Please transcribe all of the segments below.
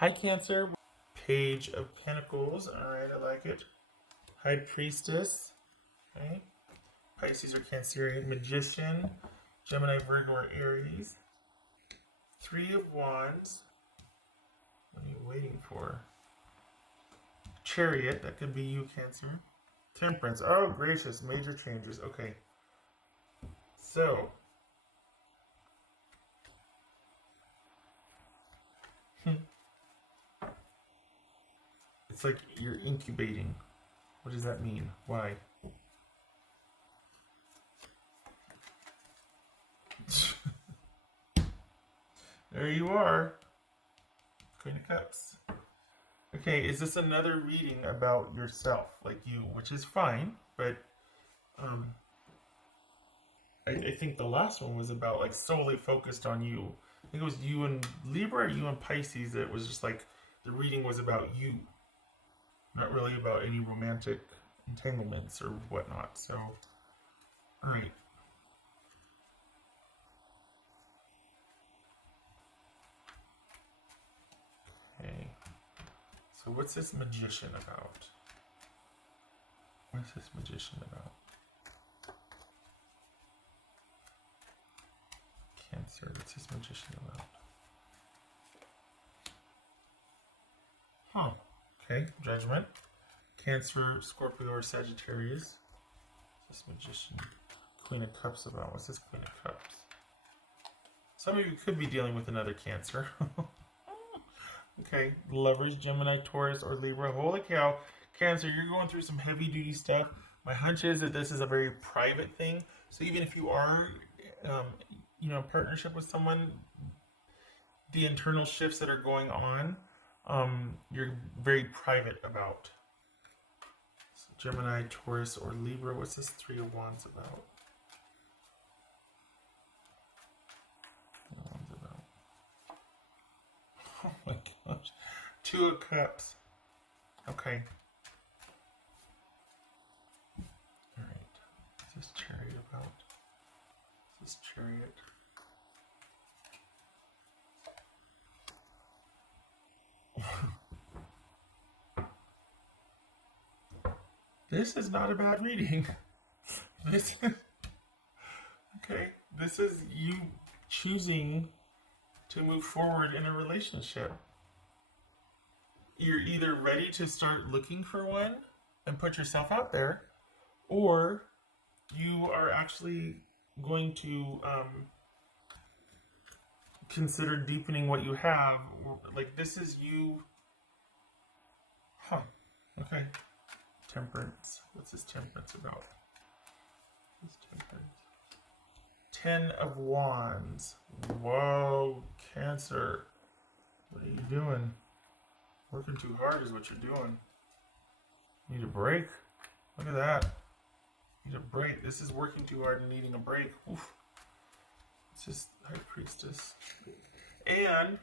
Hi, Cancer. Page of Pentacles. All right, I like it. High Priestess. Okay. Pisces or Cancerian. Magician. Gemini, Virgo, or Aries. Three of Wands. What are you waiting for? Chariot. That could be you, Cancer. Temperance. Oh, gracious. Major changes. Okay. So. It's like you're incubating. What does that mean? Why? There you are. Queen of Cups. Okay, is this another reading about yourself, like you, which is fine, but um, I think the last one was about like solely focused on you. I think it was you and Libra, or you and Pisces. That was just like the reading was about you, not really about any romantic entanglements or whatnot. So, all right. Okay. So what's this magician about? What's this magician about? Cancer. What's this magician about? Huh. Okay. Judgment. Cancer, Scorpio, or Sagittarius. What's this magician? Queen of Cups about? What's this Queen of Cups? Some of you could be dealing with another Cancer. Okay. Lovers, Gemini, Taurus, or Libra. Holy cow. Cancer, you're going through some heavy duty stuff. My hunch is that this is a very private thing. So even if you are, um, in partnership with someone, the internal shifts that are going on, you're very private about. So Gemini, Taurus, or Libra. What's this Three of Wands about? Wands about. Oh my gosh. Two of Cups. Okay. Alright. What's this Chariot about? What's this Chariot? This is not a bad reading. This is, okay. This is you choosing to move forward in a relationship. You're either ready to start looking for one and put yourself out there, or you are actually going to consider deepening what you have. Like this is you. Huh. Okay. Temperance. What's this temperance about? What's temperance? Ten of Wands. Whoa, Cancer. What are you doing? Working too hard is what you're doing. Need a break. Look at that. Need a break. This is working too hard and needing a break. Oof. It's just High Priestess. And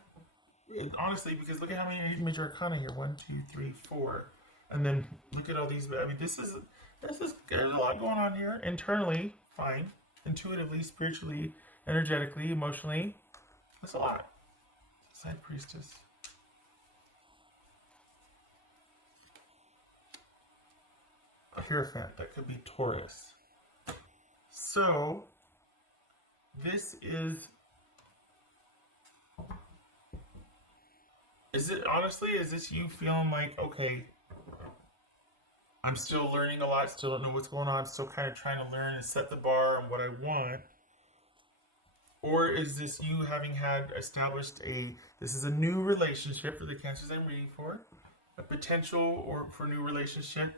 honestly, because look at how many major arcana here. 1, 2, 3, 4. And then look at all these. I mean, there's a lot going on here. Internally, fine. Intuitively, spiritually, energetically, emotionally. That's a lot. High Priestess. A Hierophant. That could be Taurus. So, this is it honestly, is this you feeling like, okay, I'm still learning a lot, still don't know what's going on, still kind of trying to learn and set the bar on what I want? Or is this you having had established this is a new relationship for the Cancers I'm reading for, a potential or for new relationship,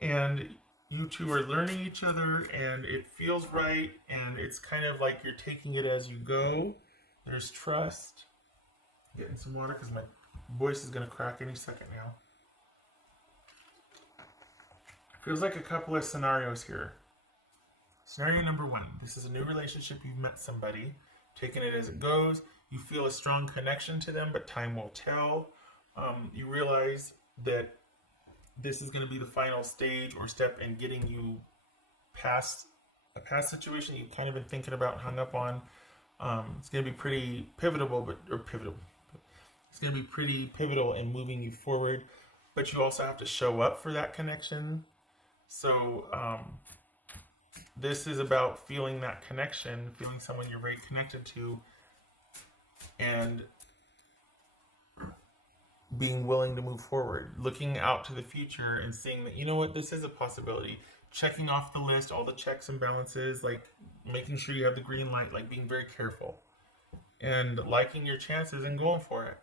and you two are learning each other and it feels right and it's kind of like you're taking it as you go. There's trust. Getting some water because my voice is going to crack any second now. Feels like a couple of scenarios here. Scenario number 1. This is a new relationship. You've met somebody. Taking it as it goes. You feel a strong connection to them, but time will tell. You realize that this is going to be the final stage or step in getting you past a past situation you've kind of been thinking about and hung up on. It's going to be pretty pivotal. It's going to be pretty pivotal in moving you forward, but you also have to show up for that connection. So this is about feeling that connection, feeling someone you're very connected to, and being willing to move forward, looking out to the future and seeing that, you know what, this is a possibility. Checking off the list, all the checks and balances, like making sure you have the green light, like being very careful and liking your chances and going for it.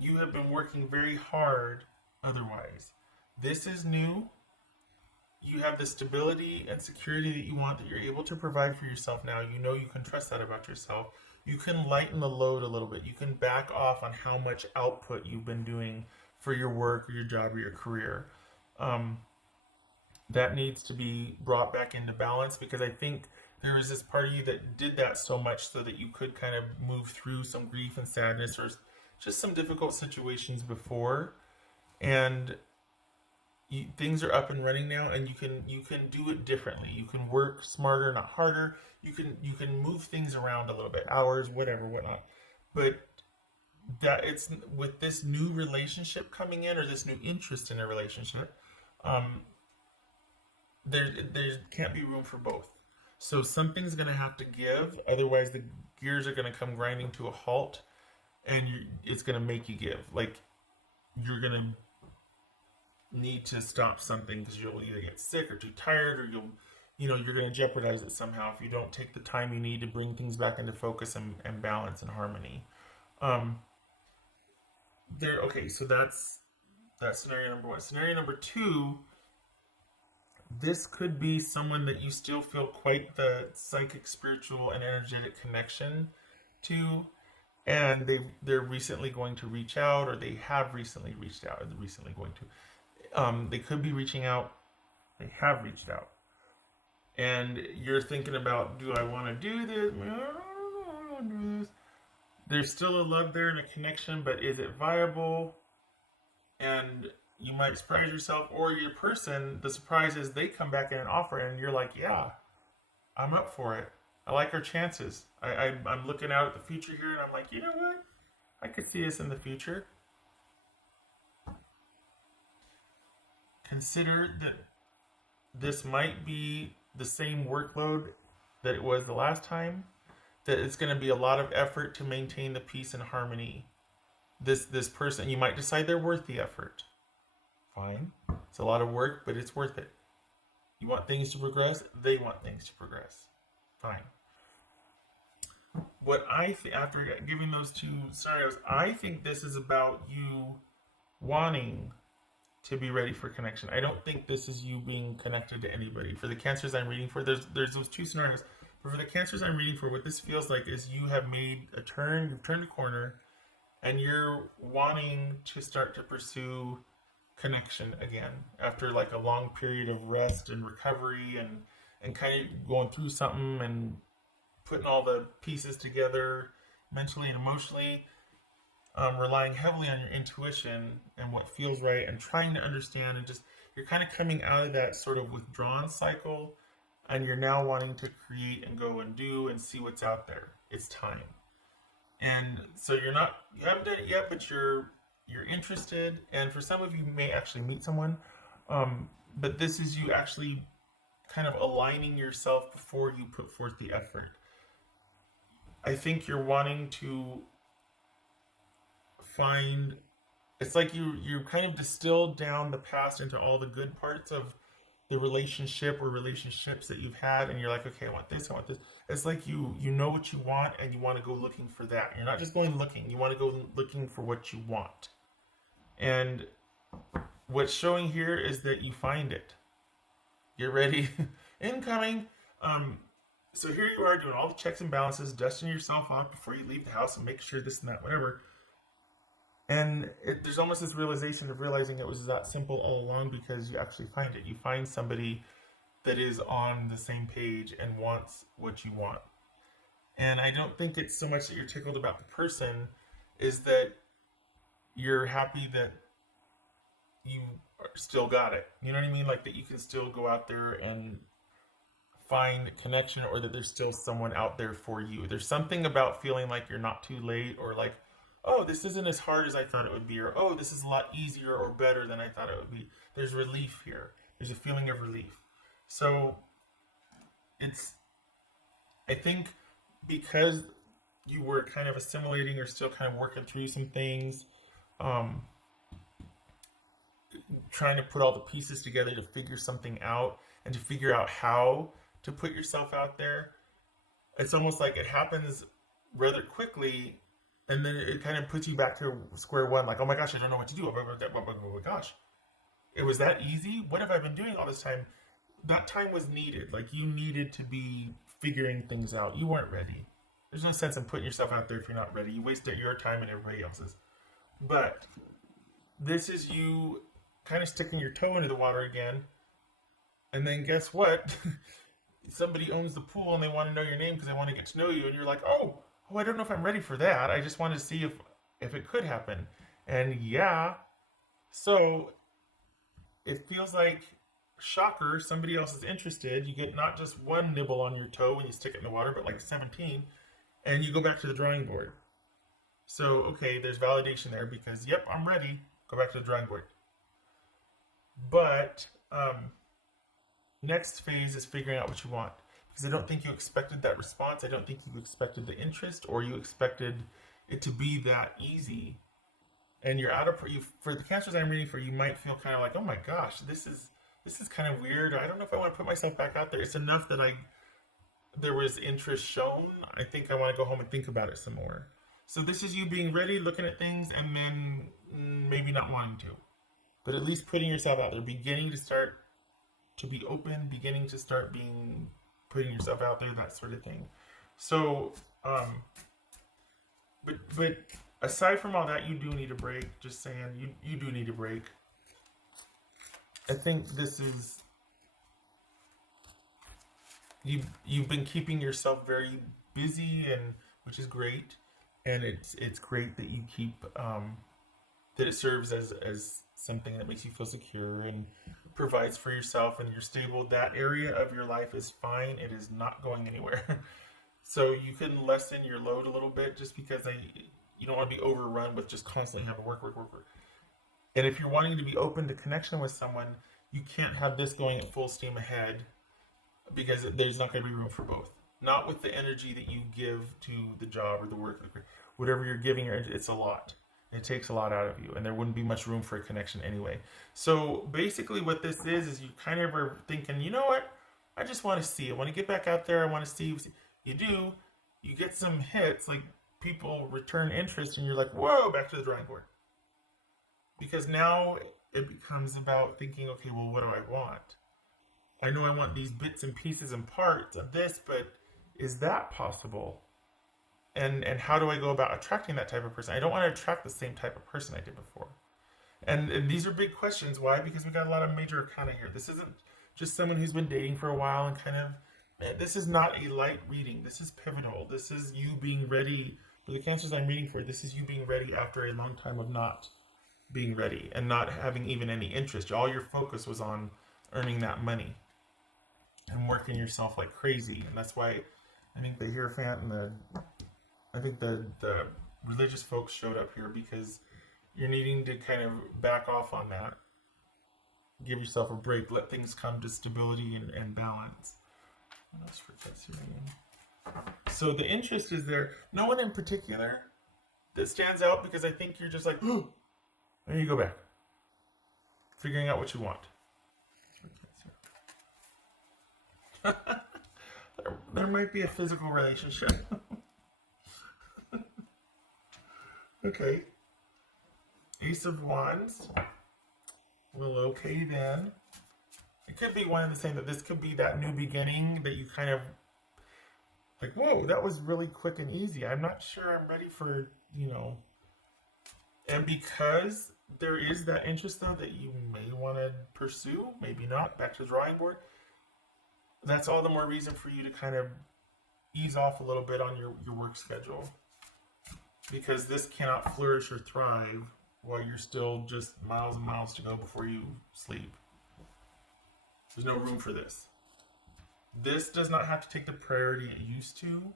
You have been working very hard otherwise. This is new. You have the stability and security that you want, that you're able to provide for yourself now. You know you can trust that about yourself. You can lighten the load a little bit. You can back off on how much output you've been doing for your work or your job or your career. Um, that needs to be brought back into balance, because I think there is this part of you that did that so much so that you could kind of move through some grief and sadness or just some difficult situations before. And things are up and running now, and you can do it differently. You can work smarter, not harder. You can move things around a little bit, hours, whatever, whatnot. But that it's with this new relationship coming in, or this new interest in a relationship, um, there can't be room for both. So something's gonna have to give, otherwise the gears are gonna come grinding to a halt, and it's gonna make you give. Like you're gonna need to stop something because you'll either get sick or too tired, or you're going to jeopardize it somehow if you don't take the time you need to bring things back into focus and balance and harmony. um there Okay, so that's scenario number one. Scenario number two, this could be someone that you still feel quite the psychic, spiritual, and energetic connection to, and they're recently going to reach out, or they have recently reached out, or they're recently going to. They could be reaching out. They have reached out, and you're thinking about, do I want to do this? I don't want to do this. There's still a love there and a connection, but is it viable? And you might surprise yourself, or your person. The surprise is they come back in and offer, and you're like, yeah, I'm up for it. I like our chances. I'm looking out at the future here, and I'm like, you know what? I could see this in the future. Consider that this might be the same workload that it was the last time, that it's going to be a lot of effort to maintain the peace and harmony. This person, you might decide they're worth the effort. Fine. It's a lot of work, but it's worth it. You want things to progress, they want things to progress. Fine. What I think, after giving those two scenarios, I think this is about you wanting to be ready for connection. I don't think this is you being connected to anybody. For the cancers I'm reading for, there's those two scenarios. But for the cancers I'm reading for, what this feels like is you have made a turn, you've turned a corner, and you're wanting to start to pursue connection again after like a long period of rest and recovery, and kind of going through something and putting all the pieces together mentally and emotionally, relying heavily on your intuition and what feels right, and trying to understand, and just you're kind of coming out of that sort of withdrawn cycle, and you're now wanting to create and go and do and see what's out there. It's time. And so you haven't done it yet, but you're interested, and for some of you, you may actually meet someone. But this is you actually kind of aligning yourself before you put forth the effort. I think you're wanting to find, it's like you kind of distilled down the past into all the good parts of the relationship or relationships that you've had, and you're like, okay, I want this, I want this. It's like you know what you want, and you want to go looking for that. You're not just going looking, you want to go looking for what you want. And what's showing here is that you find it. Get ready. Incoming. So here you are doing all the checks and balances, dusting yourself off before you leave the house and make sure this and that, whatever. And there's almost this realization of realizing it was that simple all along, because you actually find it. You find somebody that is on the same page and wants what you want. And I don't think it's so much that you're tickled about the person, is that you're happy that you still got it. You know what I mean? Like that you can still go out there and find connection, or that there's still someone out there for you. There's something about feeling like you're not too late, or like, oh, this isn't as hard as I thought it would be, or oh, this is a lot easier or better than I thought it would be. There's relief here. There's a feeling of relief. So it's, I think, because you were kind of assimilating or still kind of working through some things, um, trying to put all the pieces together to figure something out and to figure out how to put yourself out there. It's almost like it happens rather quickly, and then it kind of puts you back to square one. Like, oh my gosh, I don't know what to do. Oh my gosh, it was that easy. What have I been doing all this time? That time was needed. Like, you needed to be figuring things out. You weren't ready. There's no sense in putting yourself out there if you're not ready. You wasted your time and everybody else's. But this is you kind of sticking your toe into the water again. And then guess what? Somebody owns the pool and they want to know your name because they want to get to know you. And you're like, I don't know if I'm ready for that. I just want to see if it could happen. And yeah, so it feels like, shocker, somebody else is interested. You get not just one nibble on your toe when you stick it in the water, but like 17. And you go back to the drawing board. So, okay, there's validation there because, yep, I'm ready. Go back to the drawing board. But next phase is figuring out what you want. Because I don't think you expected that response. I don't think you expected the interest, or you expected it to be that easy. And you're out of, for the cancers I'm reading for, you might feel kind of like, oh my gosh, this is kind of weird. I don't know if I want to put myself back out there. It's enough that there was interest shown. I think I want to go home and think about it some more. So this is you being ready, looking at things, and then maybe not wanting to. But at least putting yourself out there, beginning to start to be open, beginning to start putting yourself out there, that sort of thing. So, but aside from all that, you do need a break. Just saying, you do need a break. I think this is, you've been keeping yourself very busy, and which is great, and it's great that you keep that it serves as something that makes you feel secure and provides for yourself, and you're stable. That area of your life is fine. It is not going anywhere. So you can lessen your load a little bit, just because you don't want to be overrun with just constantly having to work. And if you're wanting to be open to connection with someone, you can't have this going at full steam ahead, because there's not going to be room for both. Not with the energy that you give to the job or the work, whatever you're giving, it's a lot. It takes a lot out of you, and there wouldn't be much room for a connection anyway. So basically what this is you kind of are thinking, you know what? I just want to see. I want to get back out there. I want to see. You do. You get some hits, like people return interest, and you're like, whoa, back to the drawing board. Because now it becomes about thinking, okay, well, what do I want? I know I want these bits and pieces and parts of this, but is that possible? And how do I go about attracting that type of person? I don't want to attract the same type of person I did before. And these are big questions. Why? Because we got a lot of major arcana here. This isn't just someone who's been dating for a while and kind of, this is not a light reading. This is pivotal. This is you being ready for the cancers I'm reading for. This is you being ready after a long time of not being ready and not having even any interest. All your focus was on earning that money and working yourself like crazy. And that's why I think the Hierophant and I think the religious folks showed up here, because you're needing to kind of back off on that. Give yourself a break. Let things come to stability and balance. What else for Cancerian? So the interest is there. No one in particular that stands out, because I think you're just like, oh, there you go back. Figuring out what you want. there might be a physical relationship. Okay. Ace of Wands. Well, okay then. It could be one and the same, that this could be that new beginning that you kind of like, whoa, that was really quick and easy. I'm not sure I'm ready for, and because there is that interest though that you may want to pursue, maybe not, back to the drawing board, that's all the more reason for you to kind of ease off a little bit on your work schedule. Because this cannot flourish or thrive while you're still just miles and miles to go before you sleep. There's no room for this. This does not have to take the priority it used to.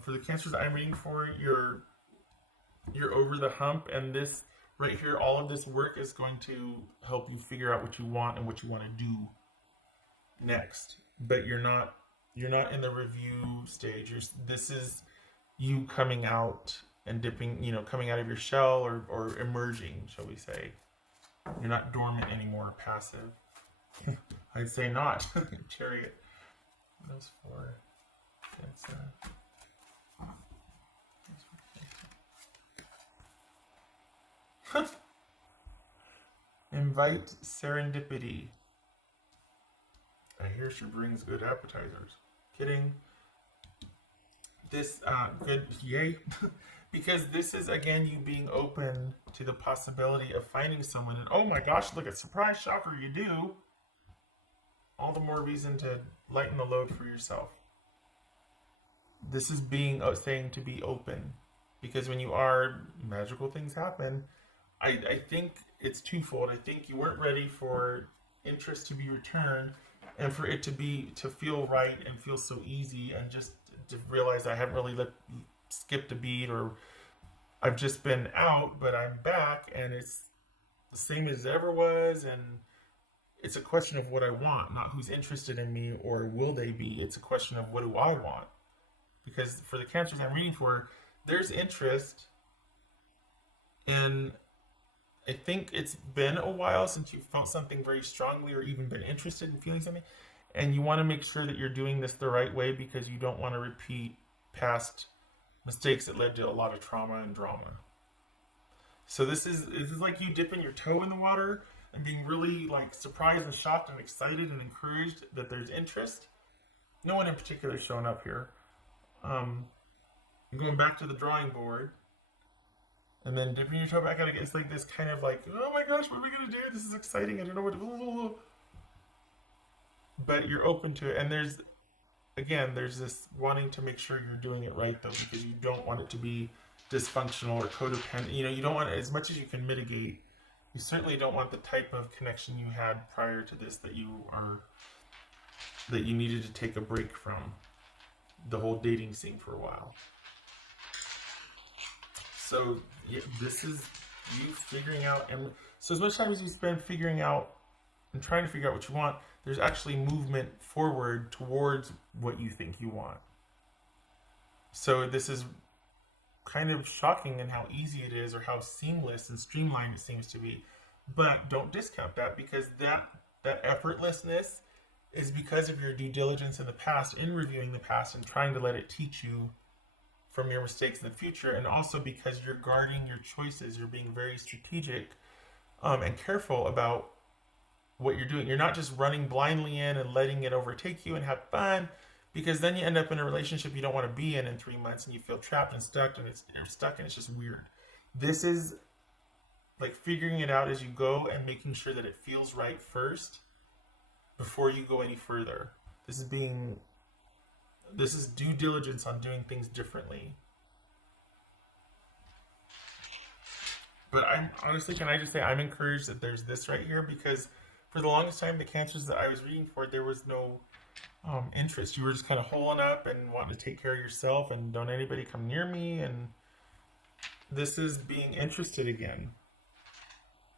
For the cancers I'm reading for, you're over the hump, and this right here, all of this work is going to help you figure out what you want and what you want to do next. But you're not in the review stage. This is you coming out and dipping, coming out of your shell, or emerging, shall we say. You're not dormant anymore, passive. I'd say not. Chariot. Those four. Invite serendipity. I hear she brings good appetizers. Kidding. This, good, yay. Because this is, again, you being open to the possibility of finding someone. And oh my gosh, look at surprise, shocker, you do. All the more reason to lighten the load for yourself. This is saying to be open. Because when you are, magical things happen. I think it's twofold. I think you weren't ready for interest to be returned, and for it to feel right and feel so easy, and just to realize I haven't really skipped a beat, or I've just been out, but I'm back, and it's the same as it ever was, and it's a question of what I want, not who's interested in me or will they be. It's a question of what do I want. Because for the cancers I'm reading for, there's interest, and I think it's been a while since you felt something very strongly or even been interested in feeling something. And you want to make sure that you're doing this the right way, because you don't want to repeat past mistakes that led to a lot of trauma and drama. So this is like you dipping your toe in the water and being really like surprised and shocked and excited and encouraged that there's interest. No one in particular is showing up here. I'm going back to the drawing board. And then dipping your toe back out again. It's like this kind of like, oh my gosh, what are we going to do? This is exciting. I don't know what to do. But you're open to it. And there's this wanting to make sure you're doing it right, though, because you don't want it to be dysfunctional or codependent. You don't want it, as much as you can mitigate. You certainly don't want the type of connection you had prior to this that you needed to take a break from the whole dating scene for a while. So yeah, this is you figuring out, and so as much time as you spend figuring out and trying to figure out what you want, there's actually movement forward towards what you think you want. So this is kind of shocking in how easy it is, or how seamless and streamlined it seems to be. But don't discount that, because that effortlessness is because of your due diligence in the past, in reviewing the past and trying to let it teach you from your mistakes in the future, and also because you're guarding your choices. You're being very strategic and careful about what you're doing. You're not just running blindly in and letting it overtake you and have fun, because then you end up in a relationship you don't want to be in 3 months, and you feel trapped and stuck, and it's just weird. This is like figuring it out as you go and making sure that it feels right first before you go any further. This is due diligence on doing things differently. But I'm honestly, can I just say, I'm encouraged that there's this right here, because for the longest time, the cancers that I was reading for, there was no interest. You were just kind of holing up and wanting to take care of yourself, and don't anybody come near me. And this is being interested again,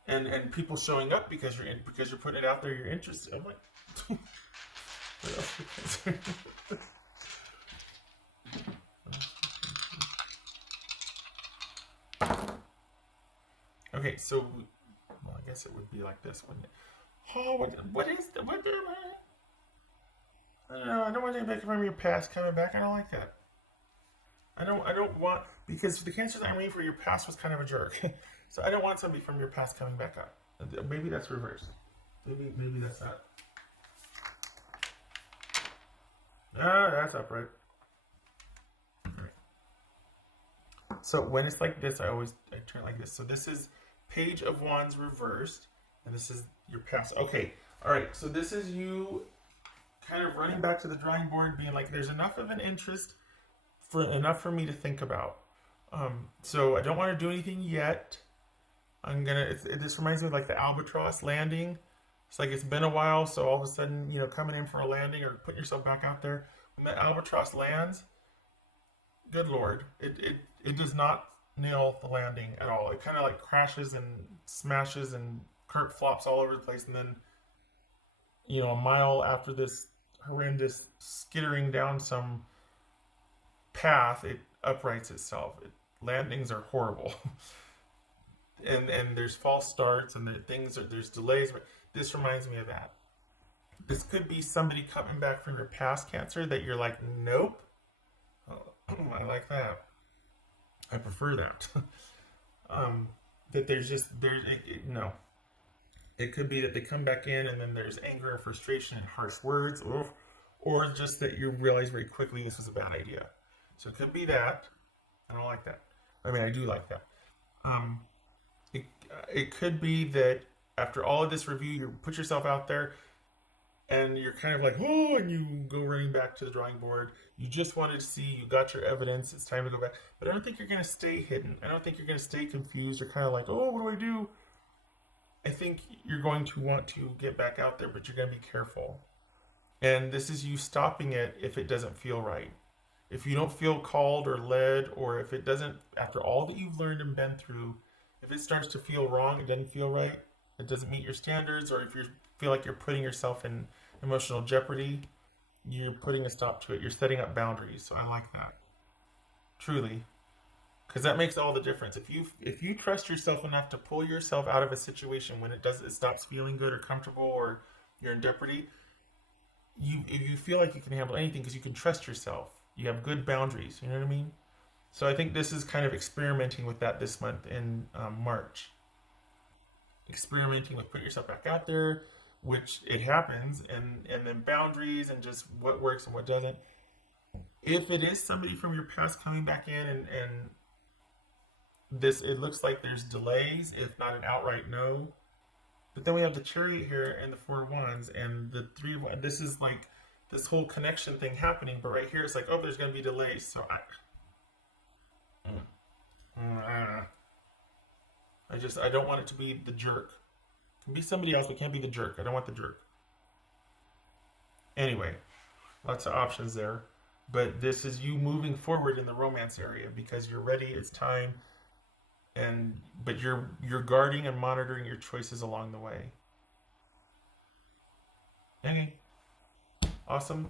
and people showing up because you're putting it out there. You're interested. I'm like, what else? Okay, so, well, I guess it would be like this, wouldn't it? Oh, what is the, what am I don't know, I don't want anybody from your past coming back. I don't like that. I don't want, because the cancers I'm reading for, your past was kind of a jerk. So I don't want somebody from your past coming back up. Maybe that's reversed. Maybe that's that. Ah, that's upright. All right. So when it's like this, I turn it like this. So this is Page of Wands reversed, and this is your past. Okay, all right. So this is you kind of running back to the drawing board, being like, there's enough of an interest enough for me to think about. So I don't want to do anything yet. This reminds me of like the albatross landing. It's like it's been a while, so all of a sudden, coming in for a landing or putting yourself back out there, when the albatross lands, good lord, it does not nail the landing at all. It kind of like crashes and smashes and Kurt flops all over the place, and then a mile after this horrendous skittering down some path, it uprights itself. Landings are horrible, and there's false starts, and there's delays. But this reminds me of that. This could be somebody coming back from your past cancer that you're like, nope, oh, I like that. I prefer that. That no. It could be that they come back in and then there's anger and frustration and harsh words, or just that you realize very quickly this was a bad idea. So it could be that. I don't like that. I mean, I do like that. Um, it, it could be that after all of this review, you put yourself out there and you're kind of like, oh, and you go running back to the drawing board. You just wanted to see, you got your evidence, it's time to go back. But I don't think you're going to stay hidden. I don't think you're going to stay confused or kind of like, oh, what do I do? I think you're going to want to get back out there, but you're going to be careful. And this is you stopping it if it doesn't feel right. If you don't feel called or led, or if it doesn't, after all that you've learned and been through, if it starts to feel wrong, it doesn't feel right, it doesn't meet your standards, or if you feel like you're putting yourself in emotional jeopardy, you're putting a stop to it. You're setting up boundaries. So I like that. Truly. Because that makes all the difference. If you trust yourself enough to pull yourself out of a situation when it stops feeling good or comfortable or you're in jeopardy, if you feel like you can handle anything because you can trust yourself. You have good boundaries. You know what I mean? So I think this is kind of experimenting with that this month in March. Experimenting with putting yourself back out there, which it happens, and then boundaries and just what works and what doesn't. If it is somebody from your past coming back in and this, it looks like there's delays, if not an outright no. But then we have the chariot here and the four of wands and the three of wands. This is like this whole connection thing happening, but right here it's like, oh, there's going to be delays. So I don't want it to be the jerk. It can be somebody else, but it can't be the jerk. I don't want the jerk. Anyway, lots of options there. But this is you moving forward in the romance area because you're ready. It's time, but you're guarding and monitoring your choices along the way. Okay, awesome.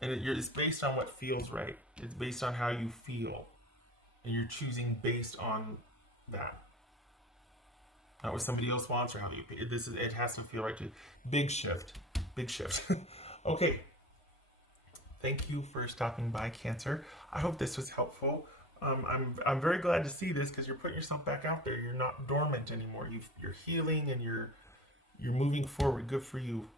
And it's based on what feels right. It's based on how you feel, and you're choosing based on that, not what somebody else wants or how you. It has to feel right too. Big shift, big shift. Okay, thank you for stopping by, Cancer. I hope this was helpful. I'm very glad to see this because you're putting yourself back out there. You're not dormant anymore. You're healing and you're moving forward. Good for you.